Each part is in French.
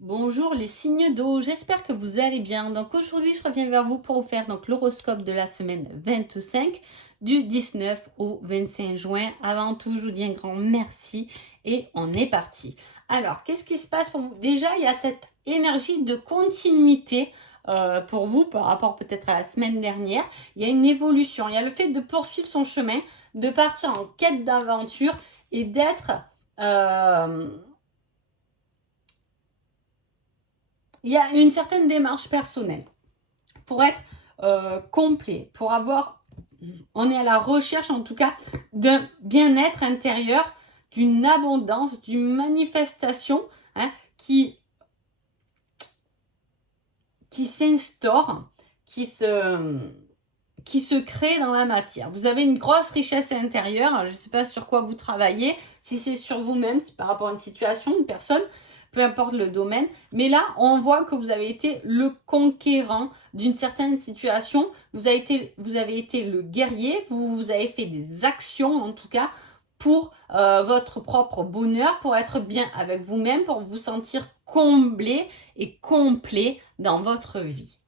Bonjour les signes d'eau, j'espère que vous allez bien. Donc aujourd'hui, je reviens vers vous pour vous faire l'horoscope de la semaine 25 du 19 au 25 juin. Avant tout, je vous dis un grand merci et on est parti. Alors, qu'est-ce qui se passe pour vous? Déjà, il y a cette énergie de continuité pour vous par rapport peut-être à la semaine dernière. Il y a une évolution, il y a le fait de poursuivre son chemin, de partir en quête d'aventure et d'être... il y a une certaine démarche personnelle pour être complet, pour avoir, on est à la recherche en tout cas d'un bien-être intérieur, d'une abondance, d'une manifestation qui s'instaure, qui se crée dans la matière. Vous avez une grosse richesse intérieure, je ne sais pas sur quoi vous travaillez, si c'est sur vous-même, si par rapport à une situation, une personne, peu importe le domaine. Mais là, on voit que vous avez été le conquérant d'une certaine situation. Vous avez été le guerrier. Vous avez fait des actions, en tout cas, pour votre propre bonheur, pour être bien avec vous-même, pour vous sentir comblé et complet dans votre vie.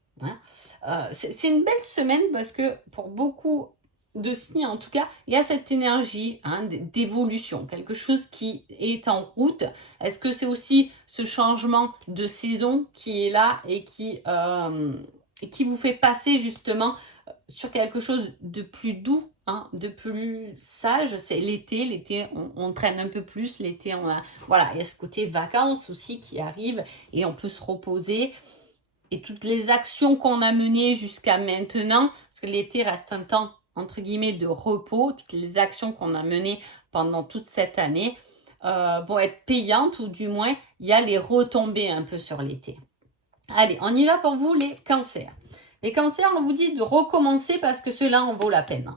C'est une belle semaine parce que pour beaucoup de signes, en tout cas, il y a cette énergie d'évolution, quelque chose qui est en route. Est-ce que c'est aussi ce changement de saison qui est là et qui vous fait passer justement sur quelque chose de plus doux, de plus sage? C'est l'été, on traîne un peu plus, l'été, voilà, il y a ce côté vacances aussi qui arrive et on peut se reposer. Et toutes les actions qu'on a menées jusqu'à maintenant, parce que l'été reste un temps, entre guillemets, de repos, toutes les actions qu'on a menées pendant toute cette année vont être payantes, ou du moins, il y a les retombées un peu sur l'été. Allez, on y va pour vous, les cancers. Les cancers, on vous dit de recommencer parce que cela en vaut la peine.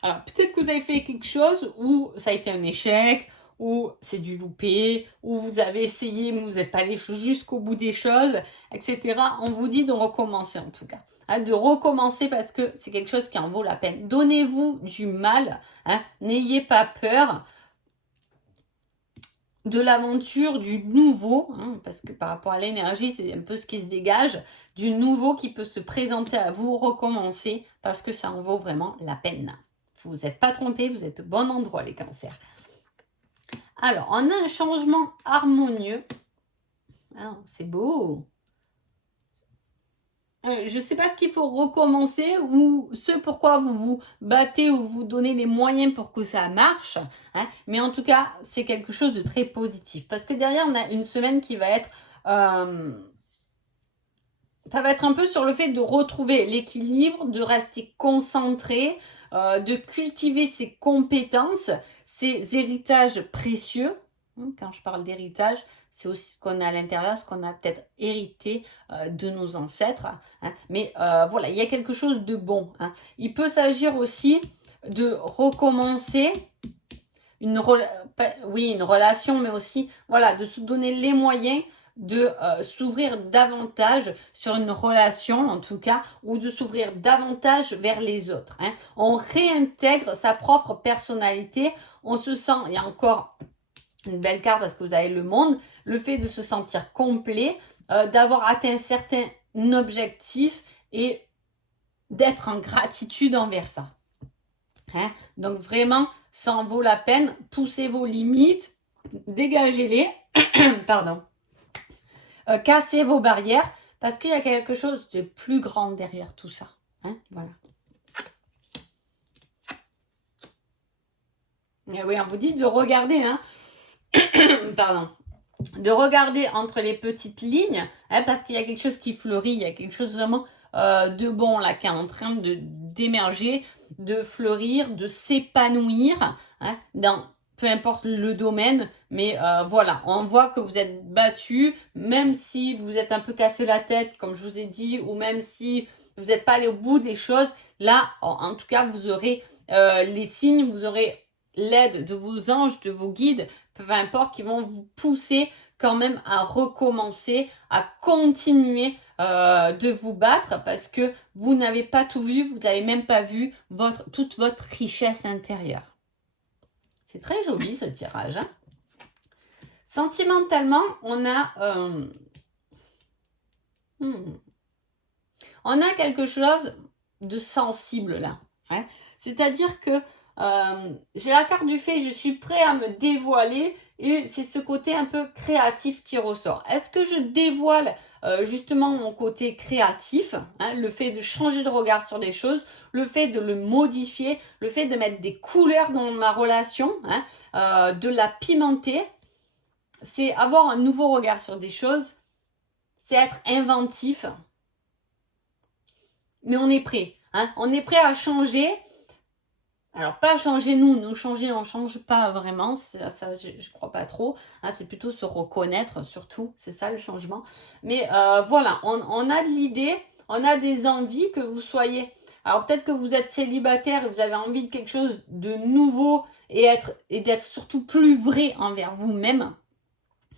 Alors, peut-être que vous avez fait quelque chose où ça a été un échec, ou c'est du loupé, ou vous avez essayé mais vous n'êtes pas allé jusqu'au bout des choses, etc. On vous dit de recommencer en tout cas. De recommencer parce que c'est quelque chose qui en vaut la peine. Donnez-vous du mal, n'ayez pas peur de l'aventure, du nouveau, parce que par rapport à l'énergie, c'est un peu ce qui se dégage, du nouveau qui peut se présenter à vous, recommencer, parce que ça en vaut vraiment la peine. Vous n'êtes pas trompé, vous êtes au bon endroit, les cancers. Alors, on a un changement harmonieux. C'est beau. Je ne sais pas ce qu'il faut recommencer ou ce pourquoi vous vous battez ou vous donnez les moyens pour que ça marche. Mais en tout cas, c'est quelque chose de très positif. Parce que derrière, on a une semaine qui va être... ça va être un peu sur le fait de retrouver l'équilibre, de rester concentré, de cultiver ses compétences, ses héritages précieux. Quand je parle d'héritage, c'est aussi ce qu'on a à l'intérieur, ce qu'on a peut-être hérité de nos ancêtres. Mais voilà, il y a quelque chose de bon. Il peut s'agir aussi de recommencer une relation, mais aussi voilà, de se donner les moyens de s'ouvrir davantage sur une relation, en tout cas, ou de s'ouvrir davantage vers les autres. On réintègre sa propre personnalité, on se sent, il y a encore une belle carte parce que vous avez le monde, le fait de se sentir complet, d'avoir atteint certains objectifs et d'être en gratitude envers ça. Donc vraiment, ça en vaut la peine, poussez vos limites, dégagez-les, pardon. Cassez vos barrières, parce qu'il y a quelque chose de plus grand derrière tout ça. Voilà. Et oui, on vous dit de regarder, pardon, de regarder entre les petites lignes, parce qu'il y a quelque chose qui fleurit, il y a quelque chose vraiment de bon là qui est en train d'émerger, de fleurir, de s'épanouir dans peu importe le domaine, mais voilà, on voit que vous êtes battu, même si vous êtes un peu cassé la tête, comme je vous ai dit, ou même si vous n'êtes pas allé au bout des choses, là, en tout cas, vous aurez les signes, vous aurez l'aide de vos anges, de vos guides, peu importe, qui vont vous pousser quand même à recommencer, à continuer de vous battre parce que vous n'avez pas tout vu, vous n'avez même pas vu toute votre richesse intérieure. C'est très joli ce tirage. Sentimentalement, on a Hmm. On a quelque chose de sensible là. Hein. C'est-à-dire que j'ai la carte du fait, je suis prêt à me dévoiler et c'est ce côté un peu créatif qui ressort. Est-ce que je dévoile justement mon côté créatif, hein, le fait de changer de regard sur les choses, le fait de le modifier, le fait de mettre des couleurs dans ma relation, hein, de la pimenter, c'est avoir un nouveau regard sur des choses, c'est être inventif, mais on est prêt. Hein, on est prêt à changer. Alors, pas changer nous changer, on change pas vraiment, ça je crois pas trop. Hein, c'est plutôt se reconnaître, surtout, c'est ça le changement. Mais voilà, on a de l'idée, on a des envies que vous soyez. Alors, peut-être que vous êtes célibataire et vous avez envie de quelque chose de nouveau et d'être surtout plus vrai envers vous-même.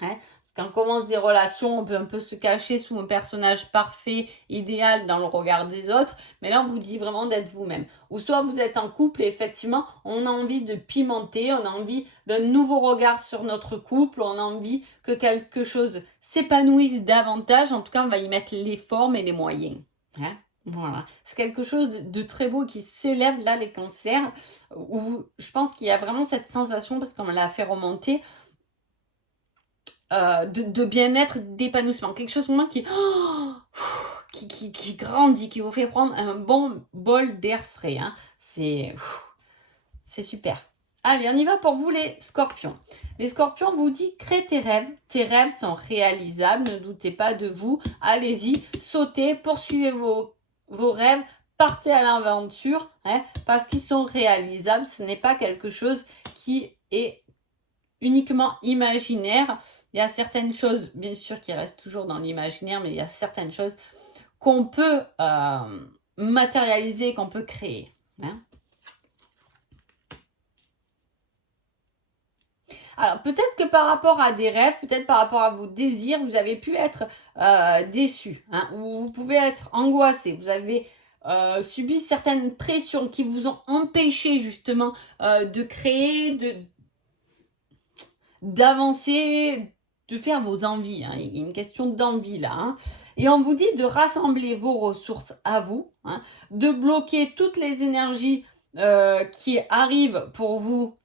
Hein. Parce qu'on commence des relations, on peut un peu se cacher sous un personnage parfait, idéal dans le regard des autres, mais là on vous dit vraiment d'être vous-même. Ou soit vous êtes en couple et effectivement on a envie de pimenter, on a envie d'un nouveau regard sur notre couple, on a envie que quelque chose s'épanouisse davantage, en tout cas on va y mettre les formes et les moyens. Hein. Voilà, c'est quelque chose de très beau qui s'élève là, les cancers, où je pense qu'il y a vraiment cette sensation, parce qu'on me l'a fait remonter, de bien-être, d'épanouissement. Quelque chose vraiment qui grandit, qui vous fait prendre un bon bol d'air frais. Hein. C'est super. Allez, on y va pour vous les scorpions. Les scorpions vous dit crée tes rêves. Tes rêves sont réalisables, ne doutez pas de vous. Allez-y, sautez, poursuivez vos rêves, partez à l'aventure, hein, parce qu'ils sont réalisables. Ce n'est pas quelque chose qui est uniquement imaginaire. Il y a certaines choses, bien sûr, qui restent toujours dans l'imaginaire, mais il y a certaines choses qu'on peut matérialiser, qu'on peut créer. Hein. Alors, peut-être que par rapport à des rêves, peut-être par rapport à vos désirs, vous avez pu être déçu, hein, ou vous pouvez être angoissé, vous avez subi certaines pressions qui vous ont empêché justement de créer, d'avancer, de faire vos envies. Hein. Il y a une question d'envie là. Hein. Et on vous dit de rassembler vos ressources à vous, hein, de bloquer toutes les énergies qui arrivent pour vous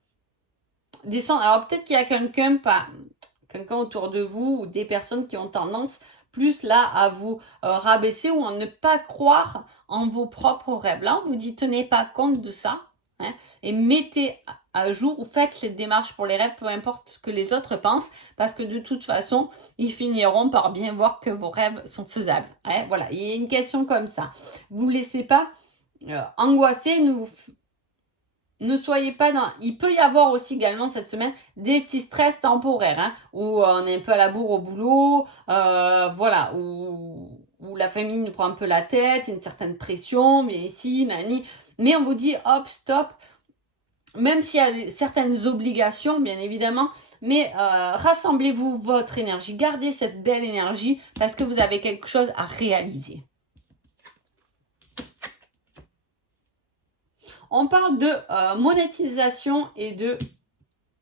descendre. Alors peut-être qu'il y a quelqu'un autour de vous ou des personnes qui ont tendance plus là à vous rabaisser ou à ne pas croire en vos propres rêves. Là, on vous dit tenez pas compte de ça, hein, et mettez à jour ou faites les démarches pour les rêves, peu importe ce que les autres pensent, parce que de toute façon, ils finiront par bien voir que vos rêves sont faisables. Hein, voilà, il y a une question comme ça. Vous ne laissez pas angoisser, ne soyez pas dans... Il peut y avoir aussi également cette semaine des petits stress temporaires, hein, où on est un peu à la bourre au boulot, voilà, où la famille nous prend un peu la tête, une certaine pression, mais ici, nani. Mais on vous dit, hop, stop, même s'il y a certaines obligations, bien évidemment, mais rassemblez-vous votre énergie, gardez cette belle énergie parce que vous avez quelque chose à réaliser. On parle de monétisation et de...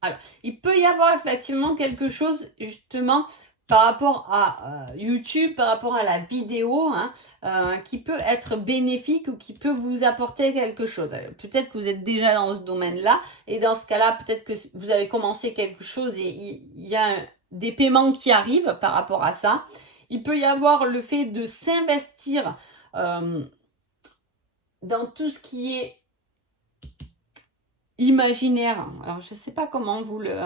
Alors, il peut y avoir effectivement quelque chose justement par rapport à YouTube, par rapport à la vidéo, hein, qui peut être bénéfique ou qui peut vous apporter quelque chose. Peut-être que vous êtes déjà dans ce domaine-là et dans ce cas-là, peut-être que vous avez commencé quelque chose et il y a des paiements qui arrivent par rapport à ça. Il peut y avoir le fait de s'investir dans tout ce qui est imaginaire. Alors, je ne sais pas comment vous le...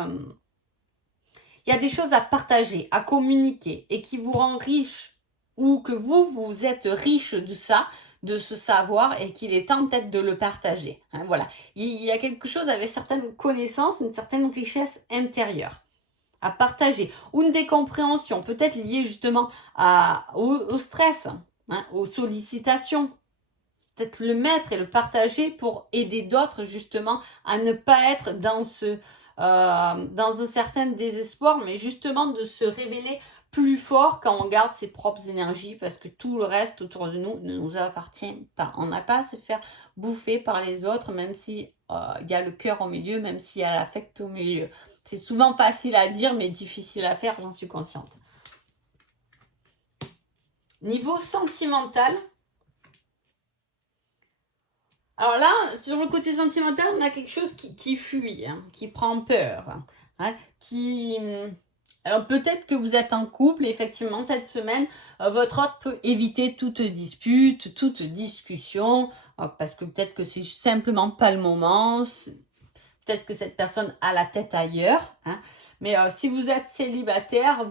Il y a des choses à partager, à communiquer et qui vous rend riche ou que vous êtes riche de ça, de ce savoir et qu'il est temps peut-être de le partager. Hein, voilà. Il y a quelque chose avec certaines connaissances, une certaine richesse intérieure à partager ou une décompréhension peut-être liée justement au stress, hein, aux sollicitations. Peut-être le mettre et le partager pour aider d'autres justement à ne pas être dans un certain désespoir, mais justement de se révéler plus fort quand on garde ses propres énergies parce que tout le reste autour de nous ne nous appartient pas. On n'a pas à se faire bouffer par les autres, même si y a le cœur au milieu, même s'il y a l'affect au milieu. C'est souvent facile à dire, mais difficile à faire, j'en suis consciente. Niveau sentimental, alors là, sur le côté sentimental, on a quelque chose qui fuit, hein, qui prend peur, hein, qui... Alors peut-être que vous êtes en couple et effectivement cette semaine, votre hôte peut éviter toute dispute, toute discussion, parce que peut-être que c'est simplement pas le moment, peut-être que cette personne a la tête ailleurs, hein. Mais si vous êtes célibataire,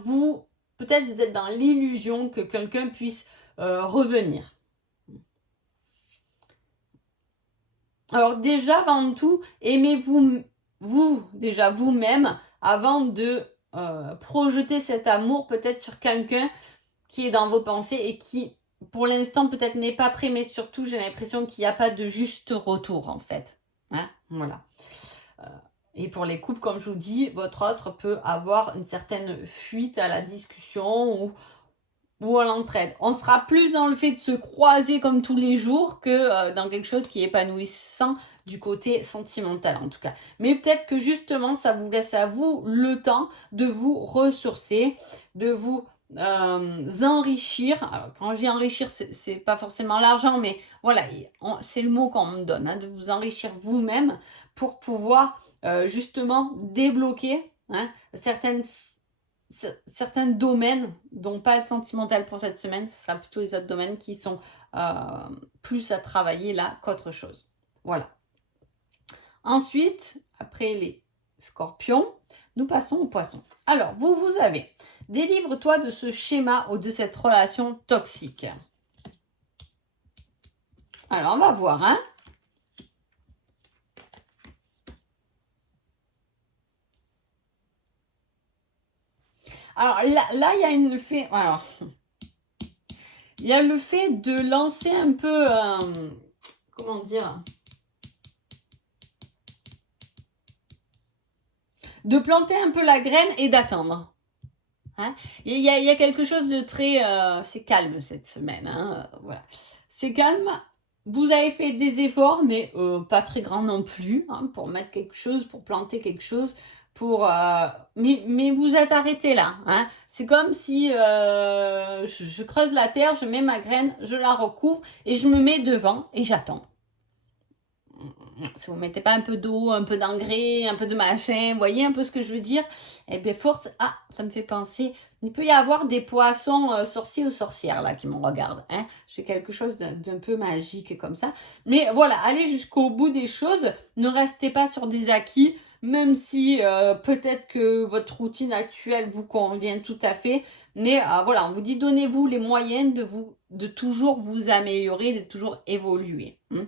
peut-être vous êtes dans l'illusion que quelqu'un puisse revenir. Alors déjà, avant tout, aimez-vous déjà vous-même avant de projeter cet amour peut-être sur quelqu'un qui est dans vos pensées et qui, pour l'instant, peut-être n'est pas prêt, mais surtout, j'ai l'impression qu'il n'y a pas de juste retour, en fait. Hein, voilà. Et pour les couples, comme je vous dis, votre autre peut avoir une certaine fuite à la discussion ou à l'entraide. On sera plus dans le fait de se croiser comme tous les jours que dans quelque chose qui est épanouissant du côté sentimental en tout cas. Mais peut-être que justement ça vous laisse à vous le temps de vous ressourcer, de vous enrichir. Alors quand je dis enrichir, c'est pas forcément l'argent, mais voilà, c'est le mot qu'on me donne, hein, de vous enrichir vous-même pour pouvoir justement débloquer certains domaines, dont pas le sentimental pour cette semaine, ce sera plutôt les autres domaines qui sont plus à travailler là qu'autre chose. Voilà. Ensuite, après les scorpions, nous passons aux poissons. Alors, vous avez délivre-toi de ce schéma ou de cette relation toxique. Alors, on va voir, hein. Alors là, il y a une fait. Alors, il y a le fait de lancer un peu, comment dire, de planter un peu la graine et d'attendre. Hein, il y a quelque chose de très, c'est calme cette semaine. Hein, voilà, c'est calme. Vous avez fait des efforts, mais pas très grands non plus, hein, pour mettre quelque chose, pour planter quelque chose. Mais vous êtes arrêté là. Hein. C'est comme si je creuse la terre, je mets ma graine, je la recouvre et je me mets devant et j'attends. Si vous mettez pas un peu d'eau, un peu d'engrais, un peu de machin, vous voyez un peu ce que je veux dire? Eh bien, force, ça me fait penser, il peut y avoir des poissons sorciers ou sorcières là qui me regardent. Hein? Je fais quelque chose d'un peu magique comme ça. Mais voilà, allez jusqu'au bout des choses, ne restez pas sur des acquis, même si peut-être que votre routine actuelle vous convient tout à fait. Mais voilà, on vous dit, donnez-vous les moyens de toujours vous améliorer, de toujours évoluer. Hein.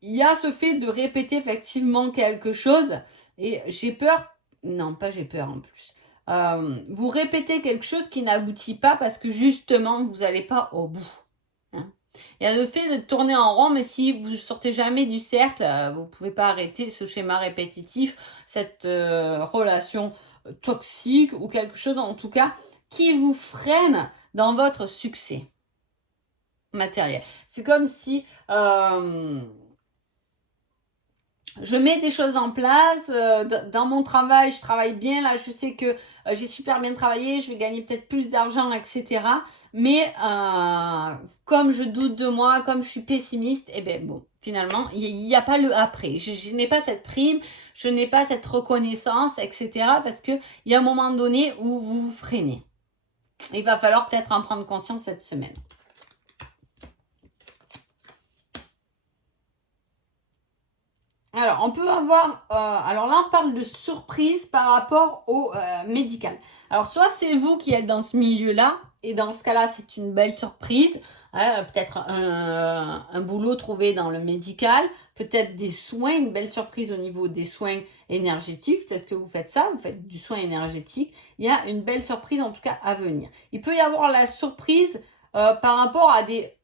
Il y a ce fait de répéter effectivement quelque chose et j'ai peur, non pas j'ai peur en plus, vous répétez quelque chose qui n'aboutit pas parce que justement vous n'allez pas au bout. Hein. Il y a le fait de tourner en rond, mais si vous ne sortez jamais du cercle, vous ne pouvez pas arrêter ce schéma répétitif, cette relation toxique ou quelque chose en tout cas qui vous freine dans votre succès matériel. C'est comme si je mets des choses en place. Dans mon travail, je travaille bien. Là, je sais que j'ai super bien travaillé. Je vais gagner peut-être plus d'argent, etc. Mais comme je doute de moi, comme je suis pessimiste, eh bien bon, finalement, il n'y a pas le après. Je n'ai pas cette prime, je n'ai pas cette reconnaissance, etc. Parce qu'il y a un moment donné où vous vous freinez. Il va falloir peut-être en prendre conscience cette semaine. Alors, on peut avoir... alors là, on parle de surprise par rapport au médical. Alors, soit c'est vous qui êtes dans ce milieu-là, et dans ce cas-là, c'est une belle surprise. Hein, peut-être un boulot trouvé dans le médical, peut-être des soins, une belle surprise au niveau des soins énergétiques. Peut-être que vous faites ça, vous faites du soin énergétique. Il y a une belle surprise, en tout cas, à venir. Il peut y avoir la surprise par rapport à des...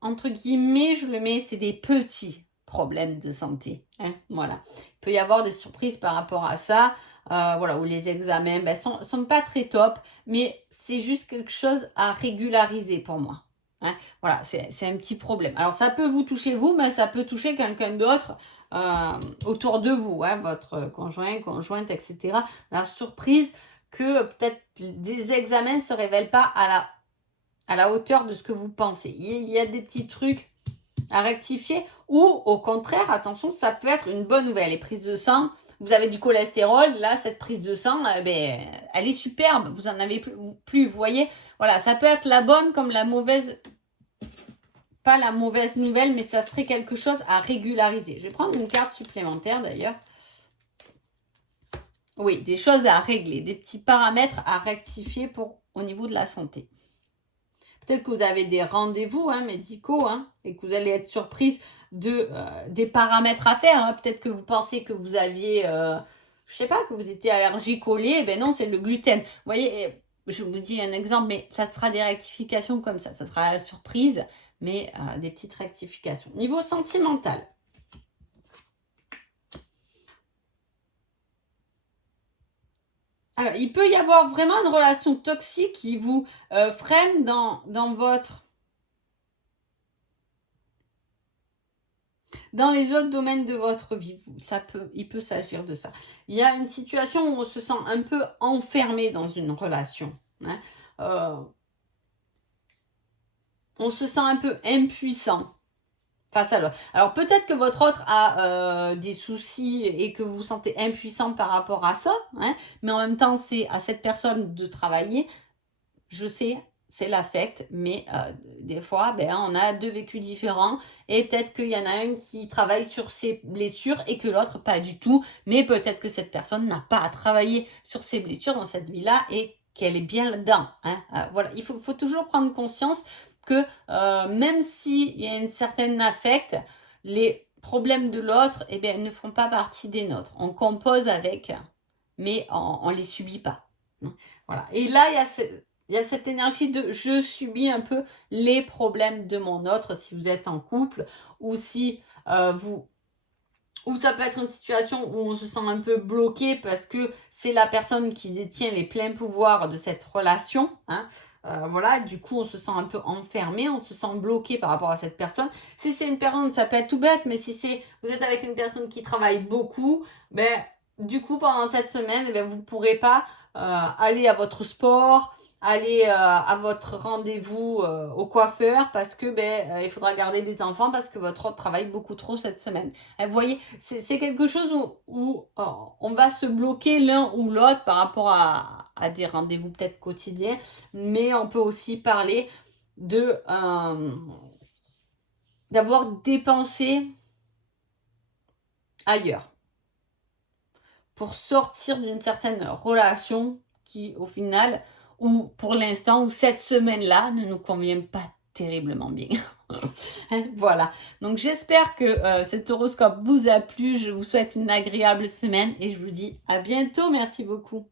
Entre guillemets, je le mets, c'est des petits problèmes de santé. Hein, voilà. Il peut y avoir des surprises par rapport à ça. Voilà, où les examens sont pas très top, mais c'est juste quelque chose à régulariser pour moi. Hein, voilà, c'est un petit problème. Alors, ça peut vous toucher vous, mais ça peut toucher quelqu'un d'autre autour de vous, hein, votre conjoint, conjointe, etc. La surprise que peut-être des examens ne se révèlent pas à la hauteur de ce que vous pensez. Il y a des petits trucs à rectifier ou au contraire, attention, ça peut être une bonne nouvelle. Les prises de sang, vous avez du cholestérol, là, cette prise de sang, elle est superbe, vous en avez plus, vous voyez. Voilà, ça peut être la bonne comme la mauvaise, pas la mauvaise nouvelle, mais ça serait quelque chose à régulariser. Je vais prendre une carte supplémentaire d'ailleurs. Oui, des choses à régler, des petits paramètres à rectifier au niveau de la santé. Peut-être que vous avez des rendez-vous médicaux et que vous allez être surprise des paramètres à faire. Peut-être que vous pensez que vous aviez, je sais pas, que vous étiez allergique au lait. Ben non, c'est le gluten. Vous voyez, je vous dis un exemple, mais ça sera des rectifications comme ça. Ça sera la surprise, mais des petites rectifications. Niveau sentimental. Alors, il peut y avoir vraiment une relation toxique qui vous freine dans les autres domaines de votre vie. Il peut s'agir de ça. Il y a une situation où on se sent un peu enfermé dans une relation. On se sent un peu impuissant face à l'autre. Alors peut-être que votre autre a des soucis et que vous vous sentez impuissant par rapport à ça, mais en même temps c'est à cette personne de travailler. Je sais, c'est l'affect, mais des fois on a deux vécus différents et peut-être qu'il y en a un qui travaille sur ses blessures et que l'autre pas du tout, mais peut-être que cette personne n'a pas à travailler sur ses blessures dans cette vie-là et qu'elle est bien là-dedans. Voilà, il faut toujours prendre conscience que même s'il y a une certaine affect, les problèmes de l'autre ne font pas partie des nôtres. On compose avec, mais on ne les subit pas. Voilà. Et là, il y a cette énergie de je subis un peu les problèmes de mon autre si vous êtes en couple ou si ou ça peut être une situation où on se sent un peu bloqué parce que c'est la personne qui détient les pleins pouvoirs de cette relation. Voilà, du coup, on se sent un peu enfermé, on se sent bloqué par rapport à cette personne. Si c'est une personne, ça peut être tout bête, mais si vous êtes avec une personne qui travaille beaucoup, du coup, pendant cette semaine, vous ne pourrez pas aller à votre sport, aller à votre rendez-vous au coiffeur parce que il faudra garder les enfants parce que votre autre travaille beaucoup trop cette semaine. Vous voyez, c'est quelque chose où on va se bloquer l'un ou l'autre par rapport à des rendez-vous peut-être quotidiens, mais on peut aussi parler d'avoir dépensé ailleurs pour sortir d'une certaine relation qui, au final, ou pour l'instant, ou cette semaine-là, ne nous convient pas terriblement bien. Voilà. Donc, j'espère que cet horoscope vous a plu. Je vous souhaite une agréable semaine et je vous dis à bientôt. Merci beaucoup.